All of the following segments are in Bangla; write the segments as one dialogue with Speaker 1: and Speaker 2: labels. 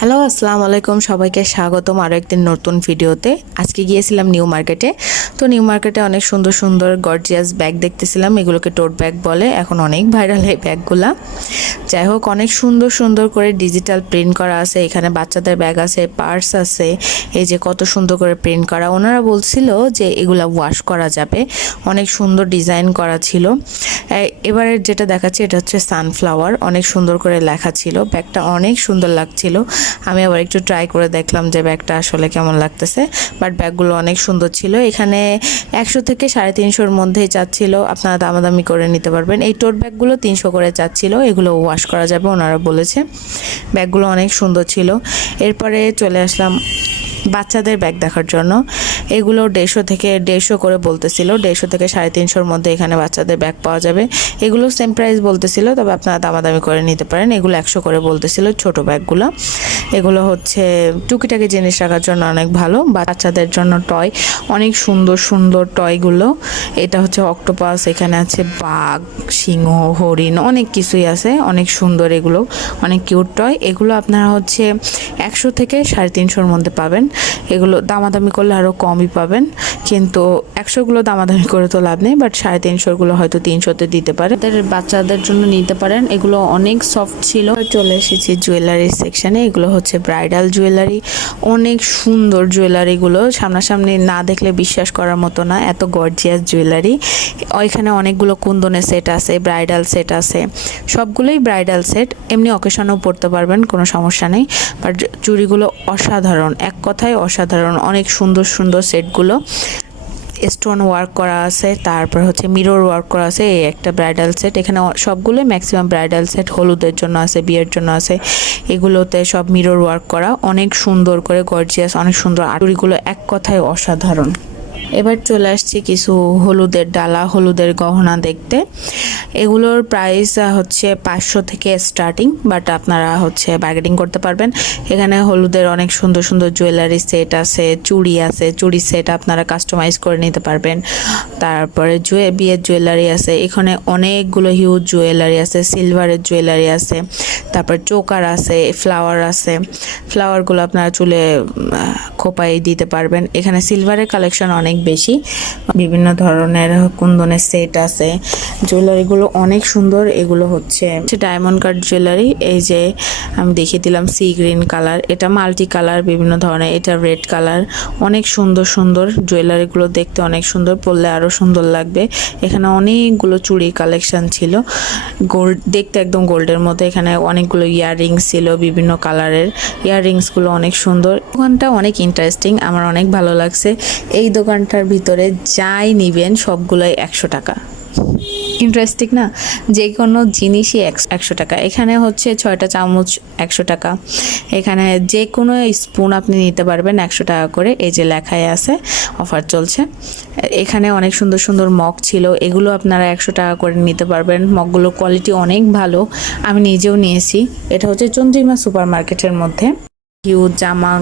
Speaker 1: হ্যালো, আসসালামু আলাইকুম। সবাইকে স্বাগতম আরও একদিন নতুন ভিডিওতে। আজকে গিয়েছিলাম নিউ মার্কেটে। তো নিউ মার্কেটে অনেক সুন্দর সুন্দর, গর্জিয়াস ব্যাগ দেখতেছিলাম। এগুলোকে টোট ব্যাগ বলে। এখন অনেক ভাইরাল এই ব্যাগগুলা। যাই হোক, অনেক সুন্দর সুন্দর করে ডিজিটাল প্রিন্ট করা আছে। এখানে বাচ্চাদের ব্যাগ আছে, পার্স আছে। এই যে কত সুন্দর করে প্রিন্ট করা। ওনারা বলছিল যে এগুলা ওয়াশ করা যাবে। অনেক সুন্দর ডিজাইন করা ছিল। এবারে যেটা দেখাচ্ছি, এটা হচ্ছে সানফ্লাওয়ার। অনেক সুন্দর করে লেখা ছিল। ব্যাগটা অনেক সুন্দর লাগছিল। আমি আবার একটু ট্রাই করে দেখলাম যে ব্যাগটা আসলে কেমন লাগতেছে। বাট ব্যাগগুলো অনেক সুন্দর ছিল। এখানে একশো থেকে সাড়ে তিনশোর মধ্যেই চাচ্ছিলো আপনারা দামাদামি করে নিতে পারবেন। এই টোট ব্যাগগুলো তিনশো করে চাচ্ছিলো এগুলো ওয়াশ করা যাবে, ওনারা বলেছে। ব্যাগগুলো অনেক সুন্দর ছিল। এরপরে চলে আসলাম বাচ্চাদের ব্যাগ দেখার জন্য। এগুলো দেড়শো থেকে দেড়শো করে বলতেছিল। দেড়শো থেকে সাড়ে তিনশোর মধ্যে এখানে বাচ্চাদের ব্যাগ পাওয়া যাবে। এগুলো সেম প্রাইস বলতেছিল, তবে আপনারা দামাদামি করে নিতে পারেন। এগুলো একশো করে বলতেছিল ছোট ব্যাগগুলো এগুলো হচ্ছে টুকিটাকি জিনিস রাখার জন্য অনেক ভালো। বাচ্চাদের জন্য টয় অনেক সুন্দর সুন্দর টয়গুলো এটা হচ্ছে অক্টোপাস এখানে আছে বাঘ, সিংহ, হরিণ, অনেক কিছুই আছে। অনেক সুন্দর এগুলো, অনেক কিউট টয় এগুলো আপনারা হচ্ছে একশো থেকে সাড়ে তিনশোর মধ্যে পাবেন। এগুলো দামাদামি করলে আরও কমই পাবেন। কিন্তু একশোগুলো দামাদামি করে তো লাভ নেই বাট সাড়ে তিনশোগুলো হয়তো তিনশোতে দিতে পারে। তাদের বাচ্চাদের জন্য নিতে পারেন। এগুলো অনেক সফট ছিল। চলে এসেছি জুয়েলারি সেকশানে এগুলো হচ্ছে ব্রাইডাল জুয়েলারি অনেক সুন্দর জুয়েলারিগুলো সামনাসামনি না দেখলে বিশ্বাস করার মতো না, এত গর্জিয়াস জুয়েলারি ওইখানে অনেকগুলো কুন্দনের সেট আছে ব্রাইডাল সেট আছে। সবগুলোই ব্রাইডাল সেট এমনি অকেশনেও পড়তে পারবেন, কোনো সমস্যা নেই। বাট চুড়িগুলো অসাধারণ। এক কথায় অসাধারণ। অনেক সুন্দর সুন্দর সেটগুলো। স্টোন ওয়ার্ক করা আছে, তারপর হচ্ছে মিরর ওয়ার্ক করা আছে, এই একটা ব্রাইডাল সেট। এখানে সবগুলোই ম্যাক্সিমাম ব্রাইডাল সেট, হলুদের জন্য আছে, বিয়ের জন্য আছে। এগুলোতে সব মিরর ওয়ার্ক করা। অনেক সুন্দর করে গর্জিয়াস, অনেক সুন্দর আটুরিগুলো এক কথায় অসাধারণ। এবার চলে আসছি কিছু হলুদের ডালা, হলুদের গহনা দেখতে। এগুলোর প্রাইস হচ্ছে পাঁচশো থেকে স্টার্টিং বাট আপনারা হচ্ছে বার্গেটিং করতে পারবেন। এখানে হলুদের অনেক সুন্দর সুন্দর জুয়েলারি সেট আছে, চুড়ি আছে, চুড়ি সেট আপনারা কাস্টমাইজ করে নিতে পারবেন। তারপরে জুয়ে বিয়ের জুয়েলারি আছে, এখানে অনেকগুলো হিউজ জুয়েলারি আছে সিলভারের জুয়েলারি আছে, তারপর চোকার আছে ফ্লাওয়ার আছে। ফ্লাওয়ারগুলো আপনারা চুলে খোপায় দিতে পারবেন। এখানে সিলভারের কালেকশন অনেক বেশি। বিভিন্ন ধরনের কুন্দনের সেট আছে। জুয়েলারিগুলো অনেক সুন্দর, এগুলো হচ্ছে ডায়মন্ড কাট জুয়েলারি এই যে আমি দেখিয়ে দিলাম সি গ্রিন কালার এটা মাল্টি কালার বিভিন্ন ধরনের, এটা রেড কালার অনেক সুন্দর সুন্দর জুয়েলারিগুলো দেখতে অনেক সুন্দর, পরলে আরও সুন্দর লাগবে। এখানে অনেকগুলো চুড়ির কালেকশান ছিল। গোল্ড দেখতে একদম গোল্ডের মতো। এখানে অনেকগুলো ইয়াররিংস ছিল বিভিন্ন কালারের ইয়াররিংসগুলো অনেক সুন্দর। দোকানটা অনেক ইন্টারেস্টিং আমার অনেক ভালো লাগছে। এই দোকানটার ভিতরে যাই নিবেন সবগুলোই একশো টাকা। ইন্টারেস্টিং না? যে কোনো জিনিসই একশো টাকা। এখানে হচ্ছে ছয়টা চামচ একশো টাকা। এখানে যে কোনো স্পুন আপনি নিতে পারবেন একশো টাকা করে। এই যে লেখায় আছে অফার চলছে। এখানে অনেক সুন্দর সুন্দর মগ ছিল। এগুলো আপনারা একশো টাকা করে নিতে পারবেন। মগগুলোর কোয়ালিটি অনেক ভালো। আমি নিজেও নিয়েছি। এটা হচ্ছে চন্দ্রিমা সুপার মার্কেটের মধ্যে। হিউজ জামা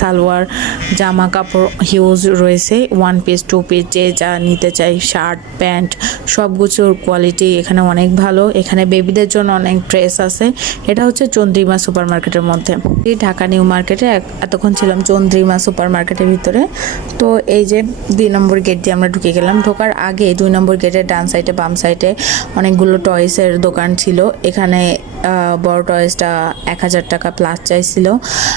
Speaker 1: সালোয়ার জামা কাপড় হিউজ রয়েছে। ওয়ান পিস টু পিস যে যা নিতে চাই শার্ট প্যান্ট সব কিছুর কোয়ালিটি এখানে অনেক ভালো। এখানে বেবিদের জন্য অনেক ড্রেস আছে। এটা হচ্ছে চন্দ্রিমা সুপার মার্কেটের মধ্যে ঢাকা নিউ মার্কেটে এতক্ষণ ছিলাম চন্দ্রিমা সুপার মার্কেটের ভিতরে। তো এই যে দুই নম্বর গেট দিয়ে আমরা ঢুকে গেলাম। ঢোকার আগে দুই নম্বর গেটের ডান সাইডে বাম সাইডে অনেকগুলো টয়েসের দোকান ছিল। এখানে বড় টয়েসটা এক হাজার টাকা প্লাস চাইছিল।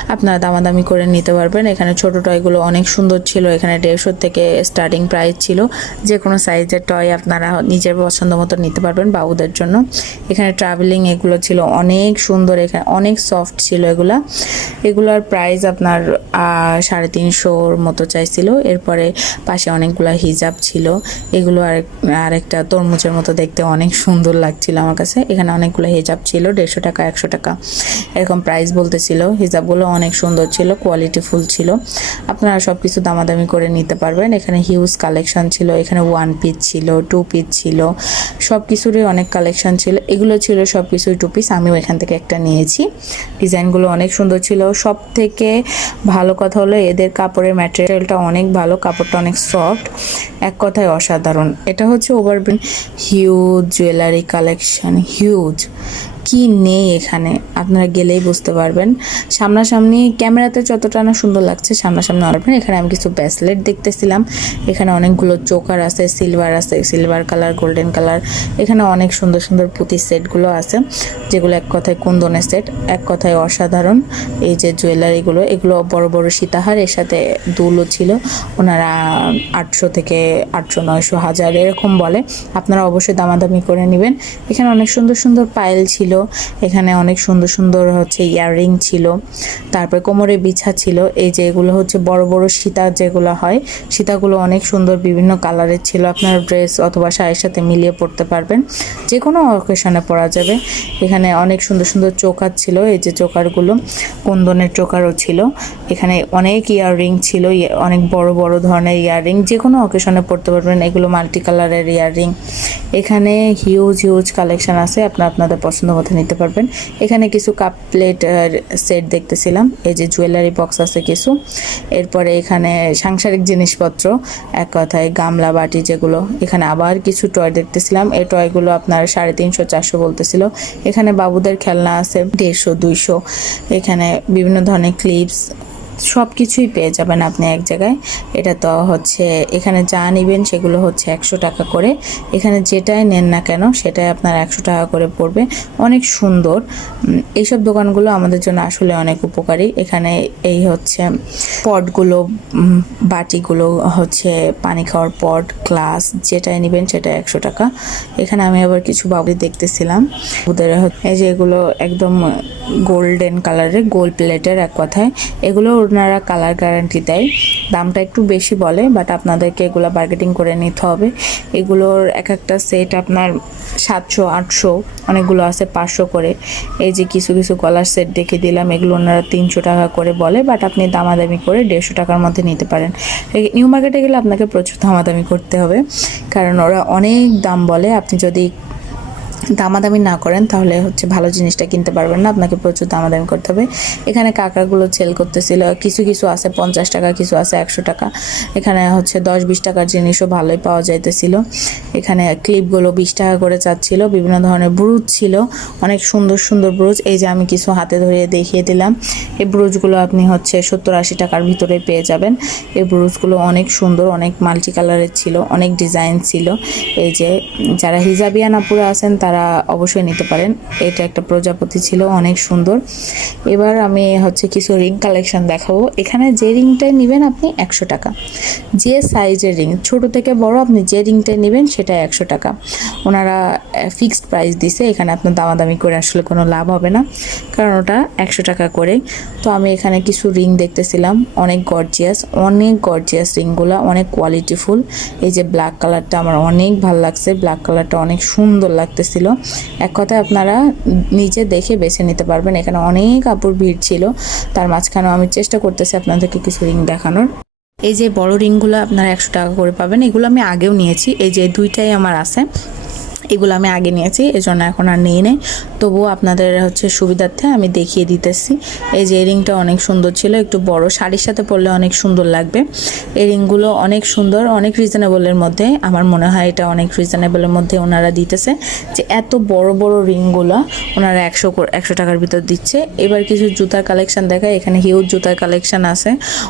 Speaker 1: আপনারা দামাদামি করে নিতে পারবেন। এখানে ছোট টয়গুলো অনেক সুন্দর ছিল। এখানে দেড়শো থেকে স্টার্টিং প্রাইস ছিল। যে কোনো সাইজের টয় আপনারা নিজের পছন্দ মতো নিতে পারবেন বাবুদের জন্য। এখানে ট্রাভেলিং এগুলো ছিল অনেক সুন্দর। এখানে অনেক সফট ছিল এগুলা। এগুলোর প্রাইস আপনার সাড়ে তিনশোর মতো চাইছিল। এরপরে পাশে অনেকগুলো হিজাব ছিল। এগুলো আর আরেকটা তরমুজের মতো দেখতে অনেক সুন্দর লাগছিল আমার কাছে। এখানে অনেকগুলো হিজাব ছিল। দেড়শো টাকা, একশো টাকা। এরকম প্রাইস বলতেছিল। হিজাবগুলো অনেক সুন্দর ছিল কোয়ালিটি ফুল ছিল। আপনারা সব কিছু দামাদামি করে নিতে পারবেন। এখানে হিউজ কালেকশন ছিল, এখানে ওয়ান পিস ছিল টু পিস ছিল সব কিছুরই অনেক কালেকশন ছিল। এগুলো ছিল সব কিছুই টু পিস আমিও এখান থেকে একটা নিয়েছি। ডিজাইনগুলো অনেক সুন্দর ছিল। সব থেকে ভালো কথা হলো, এদের কাপড়ের ম্যাটেরিয়ালটা অনেক ভালো, কাপড়টা অনেক সফট এক কথায় অসাধারণ। এটা হচ্ছে ওভারবিন হিউজ জুয়েলারি কালেকশন হিউজ কি নেই এখানে? আপনারা গেলেই বুঝতে পারবেন। সামনাসামনি ক্যামেরাতে যতটা না সুন্দর লাগছে, সামনাসামনি পারবেন এখানে আমি কিছু ব্যাসলেট দেখতেছিলাম। এখানে অনেকগুলো চোকার আছে সিলভার আছে সিলভার কালার গোল্ডেন কালার এখানে অনেক সুন্দর সুন্দর পুঁতির সেটগুলো আছে, যেগুলো এক কথায় কুন্দনের সেট, এক কথায় অসাধারণ। এই যে জুয়েলারিগুলো এগুলো বড় বড় সীতাহার, এর সাথে দুলও ছিল। ওনারা আটশো থেকে আটশো নয়শো হাজার, এরকম বলে। আপনারা অবশ্যই দামাদামি করে নেবেন। এখানে অনেক সুন্দর সুন্দর পায়েল ছিল। এখানে অনেক সুন্দর সুন্দর হচ্ছে ইয়াররিং ছিল। তারপরে কোমরে বিছা ছিল। এই যে এগুলো হচ্ছে বড় বড় সীতা যেগুলো হয়, সীতাগুলো অনেক সুন্দর বিভিন্ন কালারের ছিল। আপনার ড্রেস অথবা শাড়ির সাথে মিলিয়ে পরতে পারবেন। যে কোনো অকেশনে পরা যাবে। এখানে অনেক সুন্দর সুন্দর চোকার ছিল। এই যে চোকারগুলো, কুন্দনের চোকারও ছিল। এখানে অনেক ইয়াররিং ছিল। ইয়ে- অনেক বড় বড় ধরনের ইয়াররিং। যে কোনো অকেশনে পরতে পারবেন। এগুলো মাল্টি কালারের ইয়াররিং। এখানে হিউজ হিউজ কালেকশন আছে। আপনার আপনাদের পছন্দ মতো নিতে পারবেন। এখানে কিছু কাপ প্লেট সেট দেখতেছিলাম। এই যে জুয়েলারি বক্স আছে কিছু। এরপরে এখানে সাংসারিক জিনিসপত্র, এক কথায় গামলা, বাটি যেগুলো। এখানে আবার কিছু টয় দেখতেছিলাম। এই টয়গুলো আপনার সাড়ে তিনশো, চারশো বলতেছিল। এখানে বাবুদের খেলনা আছে, দেড়শো, দুইশো। এখানে বিভিন্ন ধরনের ক্লিপস সব কিছুই পেয়ে যাবেন আপনি এক জায়গায়। এটা তো হচ্ছে, এখানে যা নেবেন সেগুলো হচ্ছে একশো টাকা করে। এখানে যেটাই নেন না কেন, সেটাই আপনার একশো টাকা করে পড়বে। অনেক সুন্দর। এইসব দোকানগুলো আমাদের জন্য আসলে অনেক উপকারী। এখানে এই হচ্ছে পটগুলো বাটিগুলো হচ্ছে পানি খাওয়ার পট, গ্লাস, যেটাই নেবেন সেটা একশো টাকা। এখানে আমি আবার কিছু বাবুই দেখতেছিলাম। ওদের এই যে এগুলো একদম গোল্ডেন কালারের, গোল্ড প্লেটের এক কথায়। এগুলো ওনারা কালার গ্যারান্টি দেয়। দামটা একটু বেশি বলে বাট আপনাদেরকে এগুলো বার্গেটিং করে নিতে হবে। এগুলোর এক একটা সেট আপনার সাতশো, আটশো, অনেকগুলো আছে পাঁচশো করে। এই যে কিছু কিছু গলার সেট দেখে দিলাম, এগুলো ওনারা তিনশো টাকা করে বলে বাট আপনি দামাদামি করে দেড়শো টাকার মধ্যে নিতে পারেন। নিউ মার্কেটে গেলে আপনাকে প্রচুর দামাদামি করতে হবে, কারণ ওরা অনেক দাম বলে। আপনি যদি দামাদামি না করেন, তাহলে হচ্ছে ভালো জিনিসটা কিনতে পারবেন না। আপনাকে প্রচুর দামাদামি করতে হবে। এখানে কাকাগুলো সেল করতেছিল। কিছু কিছু আছে পঞ্চাশ টাকা, কিছু আছে একশো টাকা। এখানে হচ্ছে দশ, বিশ টাকার জিনিসও ভালোই পাওয়া যাইতেছিল। এখানে ক্লিপগুলো বিশ টাকা করে চাচ্ছিল। বিভিন্ন ধরনের ব্রুজ ছিল। অনেক সুন্দর সুন্দর ব্রুজ। এই যে আমি কিছু হাতে ধরিয়ে দেখিয়ে দিলাম। এই ব্রুজগুলো আপনি হচ্ছে সত্তর, আশি টাকার ভিতরে পেয়ে যাবেন। এই ব্রুজগুলো অনেক সুন্দর, অনেক মাল্টি কালারের ছিল, অনেক ডিজাইন ছিল। এই যে যারা হিজাবিয়ান আপুরা আছেন, তারা অবশ্যই নিতে পারেন। এটা একটা প্রজাপতি ছিল, অনেক সুন্দর। এবার আমি হচ্ছে কিছু রিং কালেকশন দেখাবো। এখানে যে রিংটাই নেবেন আপনি একশো টাকা। যে সাইজের রিং, ছোট থেকে বড় আপনি যে রিংটাই নেবেন সেটা একশো টাকা। ওনারা ফিক্সড প্রাইস দিছে, এখানে আপনার দামাদামি করে আসলে কোনো লাভ হবে না, কারণ ওটা একশো টাকা করে। তো আমি এখানে কিছু রিং দেখতেছিলাম, অনেক গর্জিয়াস অনেক গর্জিয়াস রিংগুলো, অনেক কোয়ালিটিফুল। এই যে ব্ল্যাক কালারটা আমার অনেক ভালো লাগছে, ব্ল্যাক কালারটা অনেক সুন্দর লাগতেছিল। এক কথায় আপনারা নিজে দেখে বেছে নিতে পারবেন। এখানে অনেক আপুর ভিড় ছিল। তার মাঝখানেও আমি চেষ্টা করতেছি আপনাদেরকে কিছু রিং দেখানোর। এই যে বড় রিংগুলো আপনারা একশো টাকা করে পাবেন, এগুলো আমি আগেও নিয়েছি। এই যে দুইটাই আমার আছে। এগুলো আমি আগে নিয়েছি এই জন্য এখন আর নিয়ে নেই। তবুও আপনাদের হচ্ছে সুবিধার্থে আমি দেখিয়ে দিতেছি। এই যে রিংটা অনেক সুন্দর ছিল, একটু বড়। শাড়ির সাথে পরলে অনেক সুন্দর লাগবে। এই রিংগুলো অনেক সুন্দর, অনেক রিজনেবলের মধ্যে। আমার মনে হয় এটা অনেক রিজনেবলের মধ্যে ওনারা দিতেছে। যে এত বড় বড় রিংগুলো ওনারা একশো একশো টাকার ভিতর দিচ্ছে। এবার কিছু জুতার কালেকশন দেখায় এখানে হিউজ জুতার কালেকশান আছে।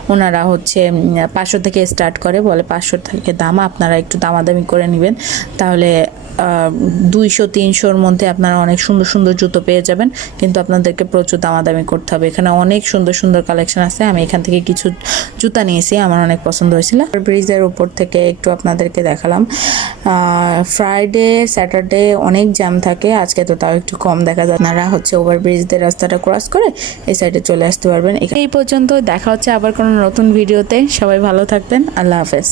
Speaker 1: ওনারা হচ্ছে পাঁচশো থেকে স্টার্ট করে, বলে পাঁচশো থেকে দাম। আপনারা একটু দামাদামি করে নেবেন। তাহলে দুইশো, তিনশোর মধ্যে আপনারা অনেক সুন্দর সুন্দর জুতো পেয়ে যাবেন। কিন্তু আপনাদেরকে প্রচুর দামাদামি করতে হবে। এখানে অনেক সুন্দর সুন্দর কালেকশন আছে। আমি এখান থেকে কিছু জুতা নিয়েছি। আমার অনেক পছন্দ হয়েছিল। ব্রিজের উপর থেকে একটু আপনাদেরকে দেখালাম। ফ্রাইডে স্যাটারডে অনেক জ্যাম থাকে। আজকে তো তাও একটু কম দেখা যায়। আপনারা হচ্ছে ওভারব্রিজ দিয়ে রাস্তাটা ক্রস করে এই সাইডে চলে আসতে পারবেন। এই পর্যন্ত দেখা হচ্ছে আবার কোনো নতুন ভিডিওতে সবাই ভালো থাকবেন। আল্লাহ হাফেজ।